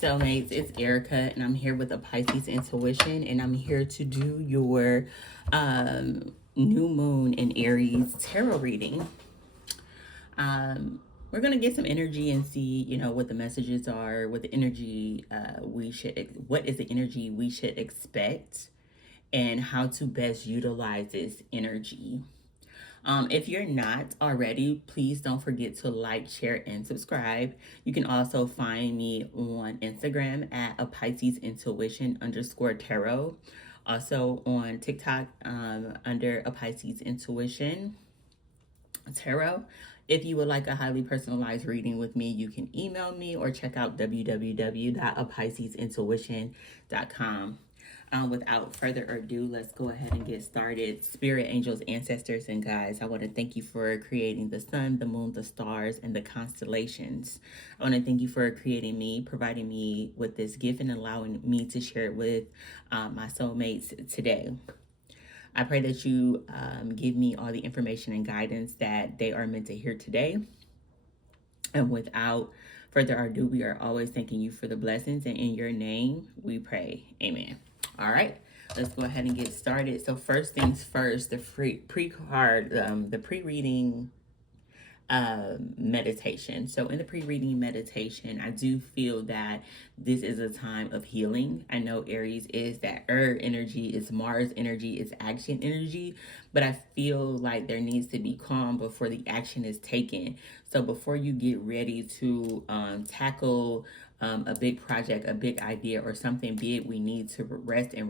soulmates, it's Erica, and I'm here with a Pisces intuition, and I'm here to do your new moon in Aries tarot reading. We're gonna get some energy and see, what the messages are, what the energy what is the energy we should expect, and how to best utilize this energy. If you're not already, please don't forget to like, share, and subscribe. You can also find me on Instagram at a Pisces Intuition _tarot. Also on TikTok under a Pisces Intuition tarot. If you would like a highly personalized reading with me, you can email me or check out www.apiscesintuition.com. Without further ado, let's go ahead and get started. Spirit, angels, ancestors, and guides, I want to thank you for creating the sun, the moon, the stars, and the constellations. I want to thank you for creating me, providing me with this gift, and allowing me to share it with my soulmates today. I pray that you give me all the information and guidance that they are meant to hear today. And without further ado, we are always thanking you for the blessings, and in your name we pray. Amen. All right, let's go ahead and get started. So first things first, the the pre-reading meditation. So in the pre-reading meditation, I do feel that this is a time of healing. I know Aries is that energy, is Mars energy, is action energy, but I feel like there needs to be calm before the action is taken. So before you get ready to tackle a big project, a big idea, or something big, we need to rest and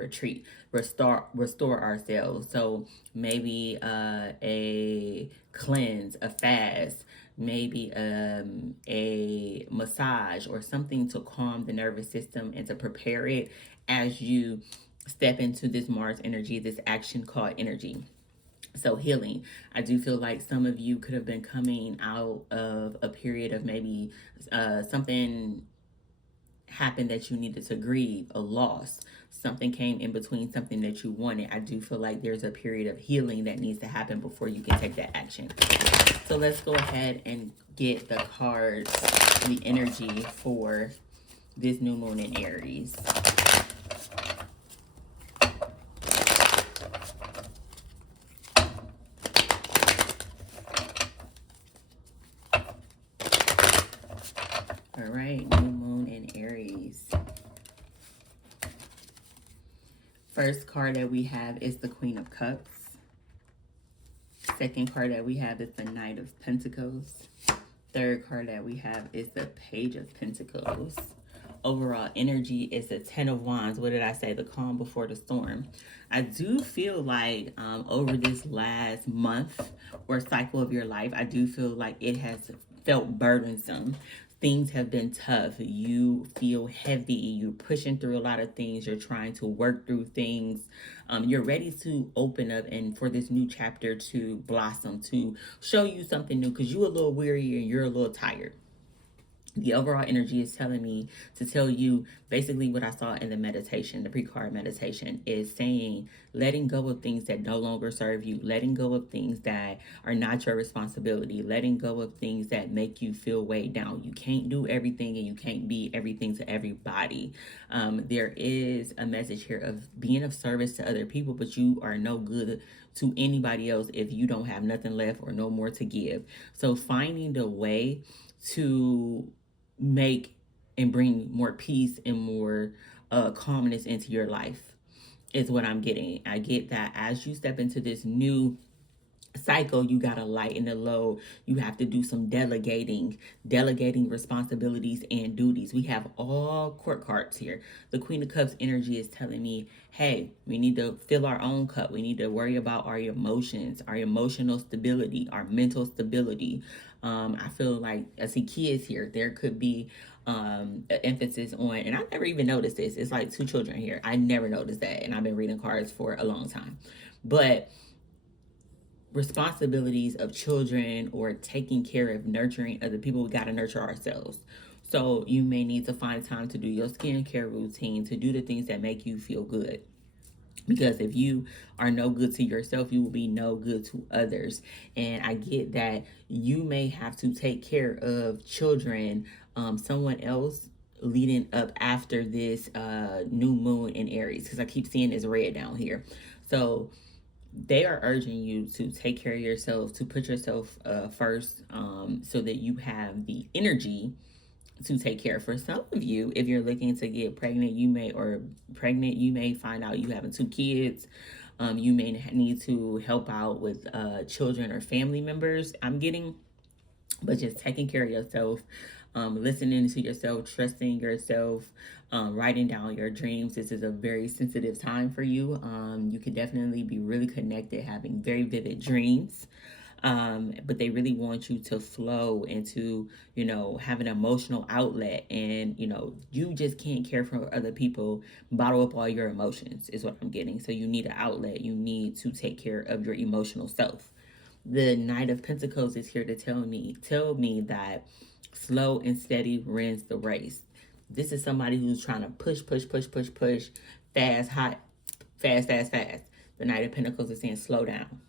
restore ourselves. So maybe a cleanse, a fast, maybe a massage or something to calm the nervous system and to prepare it as you step into this Mars energy, this action called energy. So healing. I do feel like some of you could have been coming out of a period of maybe something happened that you needed to grieve, a loss. Something came in between something that you wanted. I do feel like there's a period of healing that needs to happen before you can take that action. So let's go ahead and get the cards, the energy for this new moon in Aries. All right, new moon in Aries. First card that we have is the Queen of Cups. Second card that we have is the Knight of Pentacles. Third card that we have is the Page of Pentacles. Overall energy is the Ten of Wands. What did I say? The calm before the storm. I do feel like over this last month or cycle of your life, I do feel like it has felt burdensome. Things have been tough. You feel heavy. You're pushing through a lot of things. You're trying to work through things. You're ready to open up and for this new chapter to blossom, to show you something new, because you're a little weary and you're a little tired. The overall energy is telling me to tell you basically what I saw in the meditation, the pre-card meditation, is saying letting go of things that no longer serve you, letting go of things that are not your responsibility, letting go of things that make you feel weighed down. You can't do everything and you can't be everything to everybody. There is a message here of being of service to other people, but you are no good to anybody else if you don't have nothing left or no more to give. So finding the way to make and bring more peace and more calmness into your life is what I'm getting. I get that as you step into this new cycle, you got to lighten the load. You have to do some delegating responsibilities and duties. We have all court cards here. The Queen of Cups energy is telling me, hey, we need to fill our own cup. We need to worry about our emotions, our emotional stability, our mental stability. I feel like I see kids here. There could be an emphasis on, and I never even noticed this. It's like two children here. I never noticed that, and I've been reading cards for a long time. But responsibilities of children or taking care of nurturing other people, we got to nurture ourselves. So you may need to find time to do your skincare routine, to do the things that make you feel good. Because if you are no good to yourself, you will be no good to others. And I get that you may have to take care of children, someone else leading up after this new moon in Aries, because I keep seeing this red down here. So they are urging you to take care of yourself, to put yourself first, so that you have the energy to take care. For some of you, if you're looking to get pregnant, you may find out you having 2 kids. You may need to help out with children or family members. I'm getting, but just taking care of yourself, listening to yourself, trusting yourself, writing down your dreams. This is a very sensitive time for you. You can definitely be really connected, having very vivid dreams. But they really want you to flow into, have an emotional outlet. And, you just can't care for other people, bottle up all your emotions, is what I'm getting. So you need an outlet. You need to take care of your emotional self. The Knight of Pentacles is here to tell me that slow and steady wins the race. This is somebody who's trying to push, fast, hot, fast. The Knight of Pentacles is saying slow down.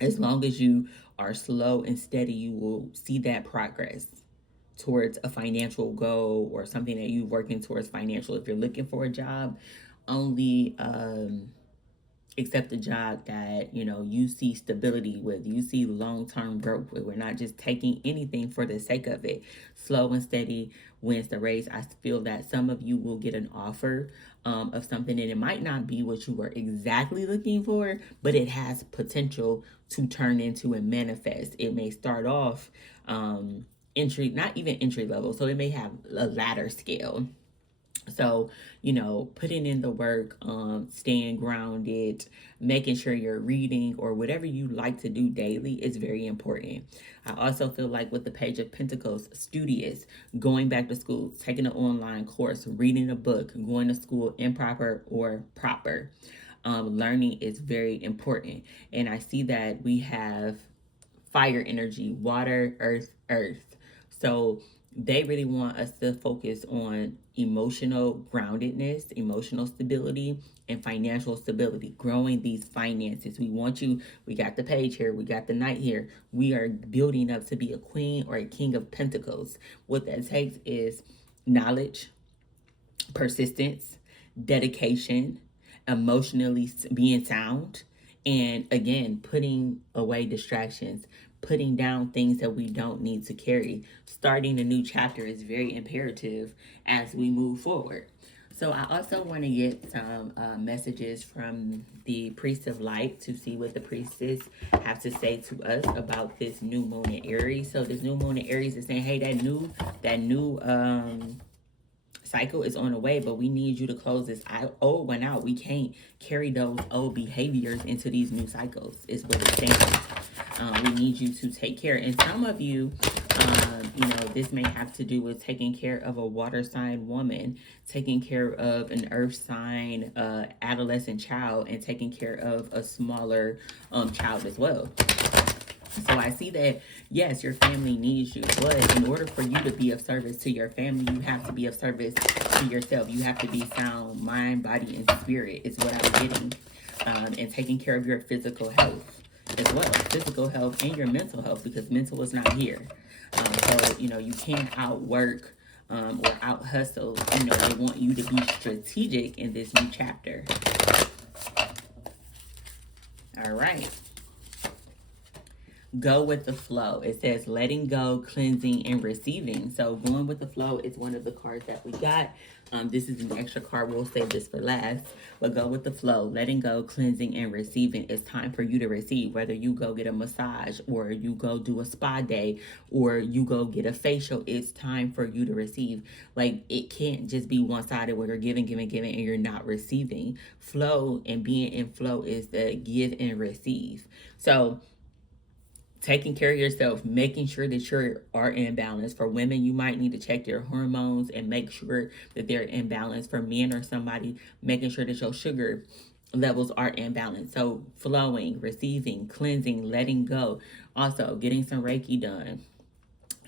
As long as you are slow and steady, you will see that progress towards a financial goal or something that you're working towards financial. If you're looking for a job, only accept a job that you see stability with, you see long-term growth with. We're not just taking anything for the sake of it. Slow and steady wins the race. I feel that some of you will get an offer of something, and it might not be what you were exactly looking for, but it has potential to turn into and manifest. It may start off not even entry level, so it may have a ladder scale. So, putting in the work, staying grounded, making sure you're reading or whatever you like to do daily is very important. I also feel like with the Page of Pentacles, studious, going back to school, taking an online course, reading a book, going to school, improper or proper. Learning is very important. And I see that we have fire energy, water, earth. So they really want us to focus on emotional groundedness, emotional stability, and financial stability, growing these finances. We got the page here, we got the knight here. We are building up to be a queen or a king of pentacles. What that takes is knowledge, persistence, dedication, emotionally being sound, and again, putting away distractions, putting down things that we don't need to carry. Starting a new chapter is very imperative as we move forward. So I also want to get some messages from the Priest of Light to see what the priestess have to say to us about this new moon in Aries. So this new moon in Aries is saying, hey, that new cycle is on the way, but we need you to close this old one out. We can't carry those old behaviors into these new cycles, is what it's saying. We need you to take care. And some of you, this may have to do with taking care of a water sign woman, taking care of an earth sign adolescent child, and taking care of a smaller child as well. So I see that, yes, your family needs you, but in order for you to be of service to your family, you have to be of service to yourself. You have to be sound mind, body, and spirit is what I'm getting. And taking care of your physical health as well. Physical health and your mental health, because mental is not here. So, you can't outwork or out hustle. They want you to be strategic in this new chapter. All right. Go with the flow. It says letting go, cleansing, and receiving. So going with the flow is one of the cards that we got. This is an extra card. We'll save this for last. But go with the flow. Letting go, cleansing, and receiving. It's time for you to receive. Whether you go get a massage, or you go do a spa day, or you go get a facial, it's time for you to receive. Like, it can't just be one-sided where you're giving, and you're not receiving. Flow and being in flow is the give and receive. So taking care of yourself, making sure that you are in balance. For women, you might need to check your hormones and make sure that they're in balance. For men or somebody, making sure that your sugar levels are in balance. So flowing, receiving, cleansing, letting go. Also, getting some Reiki done.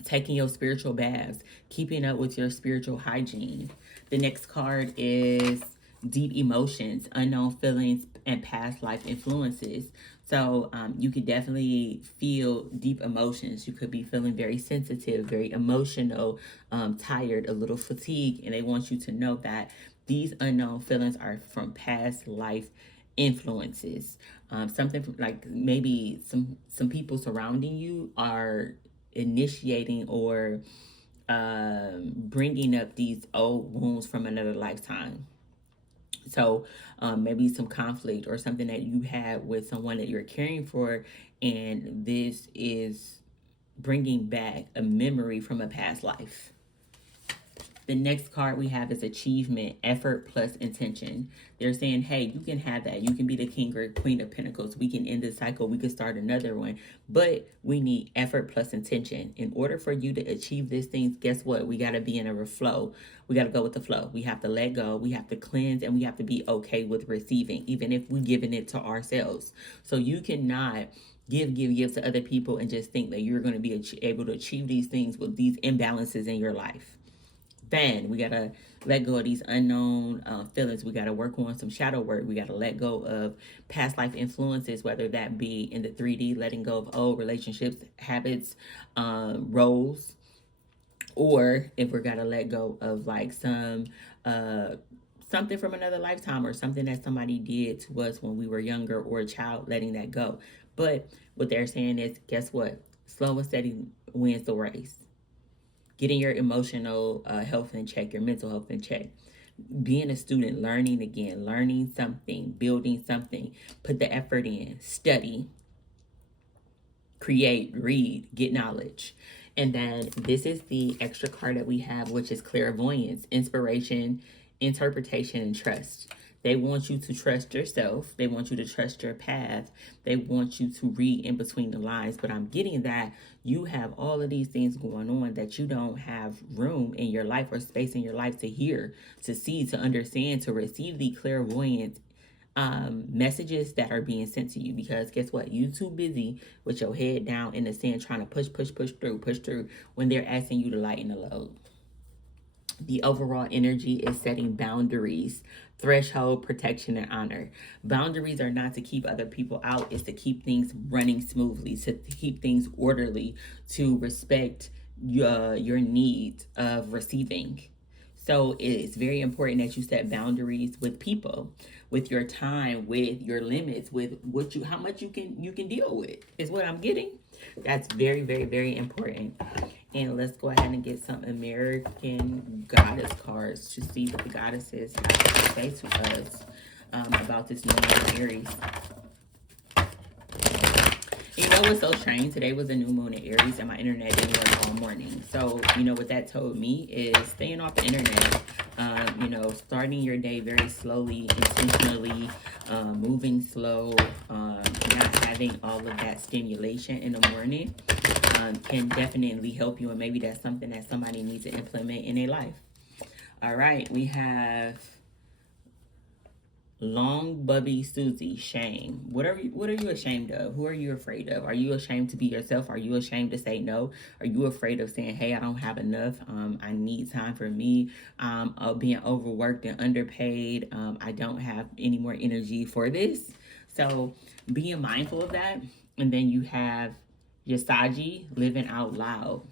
Taking your spiritual baths. Keeping up with your spiritual hygiene. The next card is deep emotions, unknown feelings, and past life influences. So you could definitely feel deep emotions. You could be feeling very sensitive, very emotional, tired, a little fatigued. And they want you to know that these unknown feelings are from past life influences. Something from, like maybe some people surrounding you are initiating or bringing up these old wounds from another lifetime. So maybe some conflict or something that you had with someone that you're caring for, and this is bringing back a memory from a past life. The next card we have is achievement, effort plus intention. They're saying, hey, you can have that. You can be the king or queen of pentacles. We can end this cycle. We can start another one. But we need effort plus intention. In order for you to achieve these things, guess what? We got to be in a flow. We got to go with the flow. We have to let go. We have to cleanse, and we have to be okay with receiving, even if we're giving it to ourselves. So you cannot give to other people and just think that you're going to be able to achieve these things with these imbalances in your life. Then we gotta let go of these unknown feelings. We gotta work on some shadow work. We gotta let go of past life influences, whether that be in the 3D, letting go of old relationships, habits, roles, or if we're gotta let go of like some something from another lifetime or something that somebody did to us when we were younger or a child, letting that go. But what they're saying is, guess what? Slow and steady wins the race. Getting your emotional health in check, your mental health in check. Being a student, learning again, learning something, building something. Put the effort in, study, create, read, get knowledge. And then this is the extra card that we have, which is clairvoyance, inspiration, interpretation, and trust. They want you to trust yourself. They want you to trust your path. They want you to read in between the lines. But I'm getting that you have all of these things going on that you don't have room in your life or space in your life to hear, to see, to understand, to receive the clairvoyance messages that are being sent to you, because guess what, you too busy with your head down in the sand trying to push through when they're asking you to lighten the load. The overall energy is setting boundaries, threshold, protection, and honor. Boundaries are not to keep other people out, it's to keep things running smoothly, to keep things orderly, to respect your need of receiving. So it's very important that you set boundaries with people, with your time, with your limits, with what you, how much you can deal with. Is what I'm getting. That's very, very, very important. And let's go ahead and get some American goddess cards to see what the goddesses have to say to us about this new moon in Aries. You know what's so strange? Today was a new moon in Aries and my internet didn't work all morning. So, you know what that told me is staying off the internet. Starting your day very slowly, intentionally, moving slow, not having all of that stimulation in the morning can definitely help you. And maybe that's something that somebody needs to implement in their life. All right, we have Long Bubby Susie, shame. What are you ashamed of? Who are you afraid of? Are you ashamed to be yourself? Are you ashamed to say no? Are you afraid of saying, hey, I don't have enough? I need time for me. Being overworked and underpaid. I don't have any more energy for this. So being mindful of that. And then you have Yasaji, living out loud.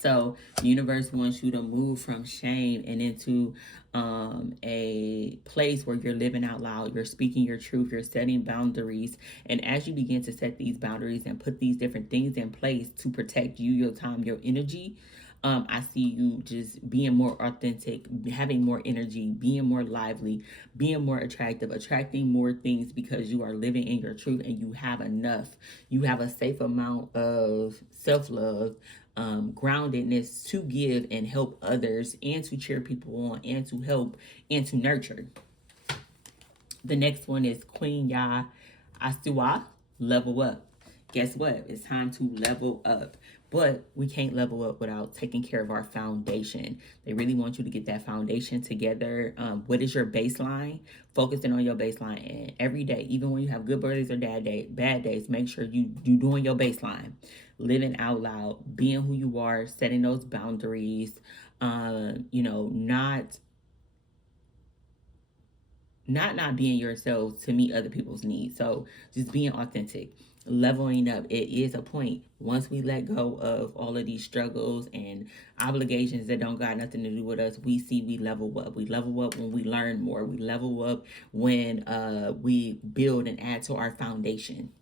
So the universe wants you to move from shame and into a place where you're living out loud, you're speaking your truth, you're setting boundaries. And as you begin to set these boundaries and put these different things in place to protect you, your time, your energy, I see you just being more authentic, having more energy, being more lively, being more attractive, attracting more things because you are living in your truth and you have enough. You have a safe amount of self-love, groundedness to give and help others and to cheer people on and to help and to nurture. The next one is Queen Ya Asua, level up. Guess what? It's time to level up. But we can't level up without taking care of our foundation. They really want you to get that foundation together. What is your baseline? Focusing on your baseline. And every day, even when you have good days or bad days, make sure you doing your baseline. Living out loud, being who you are, setting those boundaries, not not being yourself to meet other people's needs. So just being authentic, leveling up. It is a point. Once we let go of all of these struggles and obligations that don't got nothing to do with us, we level up. We level up when we learn more. We level up when we build and add to our foundation.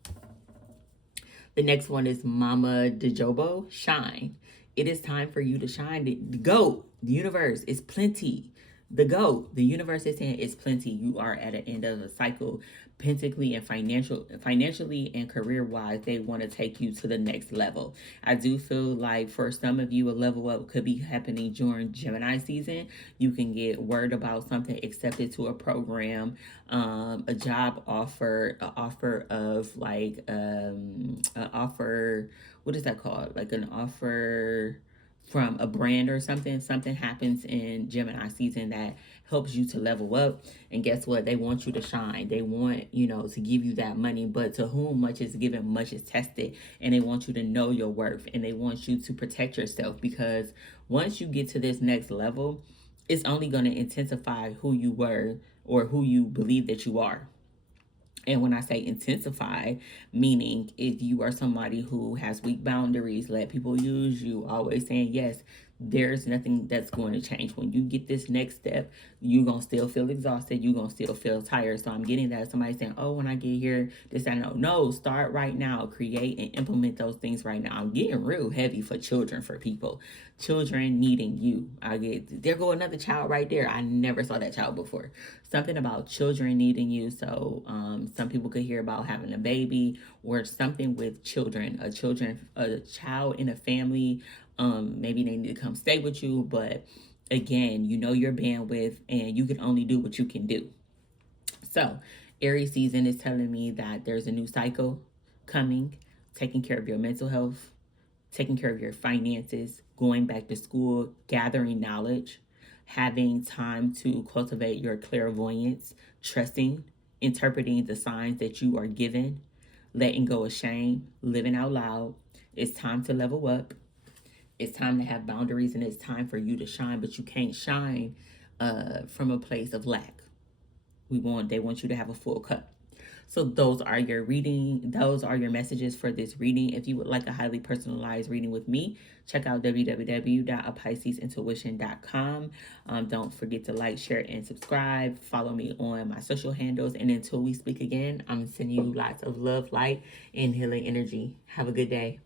The next one is Mama Dejobo, shine. It is time for you to shine. Go. The universe is plenty. The universe is saying it's plenty. You are at an end of a cycle, mentally and financially and career wise. They want to take you to the next level. I do feel like for some of you, a level up could be happening during Gemini season. You can get word about something, accepted to a program, a job offer, an offer of like an offer. What is that called? Like an offer from a brand or something happens in Gemini season that helps you to level up. And guess what? They want you to shine. They want, to give you that money, but to whom much is given, much is tested. And they want you to know your worth, and they want you to protect yourself, because once you get to this next level, it's only going to intensify who you were or who you believe that you are. And when I say intensify, meaning if you are somebody who has weak boundaries, let people use you, always saying yes, there's nothing that's going to change. When you get this next step, you're going to still feel exhausted. You're going to still feel tired. So I'm getting that. Somebody saying, oh, when I get here, this, I know. No, start right now. Create and implement those things right now. I'm getting real heavy for children, for people. Children needing you. There go another child right there. I never saw that child before. Something about children needing you. So some people could hear about having a baby or something with children, a child in a family. Maybe they need to come stay with you, but again, your bandwidth, and you can only do what you can do. So Aries season is telling me that there's a new cycle coming, taking care of your mental health, taking care of your finances, going back to school, gathering knowledge, having time to cultivate your clairvoyance, trusting, interpreting the signs that you are given, letting go of shame, living out loud. It's time to level up. It's time to have boundaries, and it's time for you to shine, but you can't shine from a place of lack. They want you to have a full cup. So those are your messages for this reading. If you would like a highly personalized reading with me, check out www.apiscesintuition.com. Don't forget to like, share, and subscribe. Follow me on my social handles. And until we speak again, I'm sending you lots of love, light, and healing energy. Have a good day.